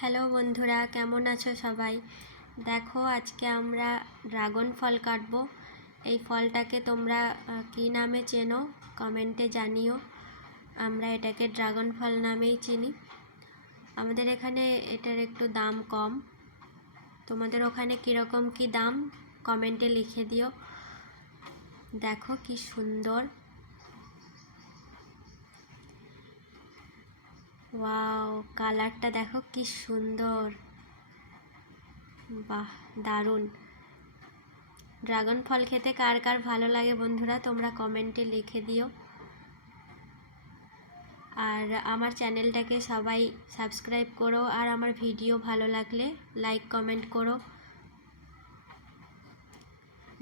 Hello বন্ধুরা, কেমন আছো সবাই? দেখো, আজকে আমরা ড্রাগন ফল কাটবো। এই ফলটাকে তোমরা কী নামে চেনো কমেন্টে জানিও। আমরা এটাকে ড্রাগন ফল নামেই চিনি। আমাদের এখানে এটার একটু দাম কম। তোমাদের ওখানে কীরকম কী দাম কমেন্টে লিখে দিও। দেখো কি সুন্দর, ওয়াও, কালারটা দেখো কি সুন্দর, বাহ দারুণ। ড্রাগন ফল খেতে কার কার ভালো লাগে বন্ধুরা, তোমরা কমেন্টে লিখে দিও। আর আমার চ্যানেলটাকে সবাই সাবস্ক্রাইব করো, আর আমার ভিডিও ভালো লাগলে লাইক কমেন্ট করো।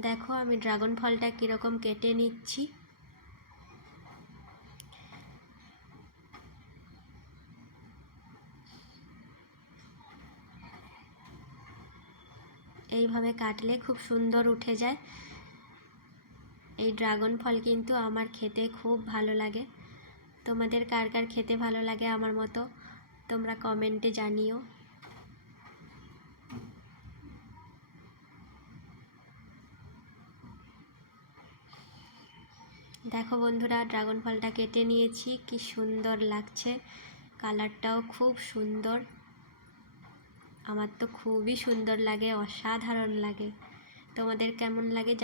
দেখো আমি ড্রাগন ফলটা কীরকম কেটে নিচ্ছি। এইভাবে কাটলে খুব সুন্দর উঠে যায়। এই ড্রাগন ফল কিন্তু আমার খেতে খুব ভালো লাগে। তোমাদের কার কার খেতে ভালো লাগে আমার মতো, তোমরা কমেন্টে জানিও। দেখো বন্ধুরা, ড্রাগন ফলটা কেটে নিয়েছি, কি সুন্দর লাগছে, কালারটাও খুব সুন্দর। আমার তো খুবই সুন্দর লাগে, অসাধারণ লাগে। তোমাদের কেমন লাগে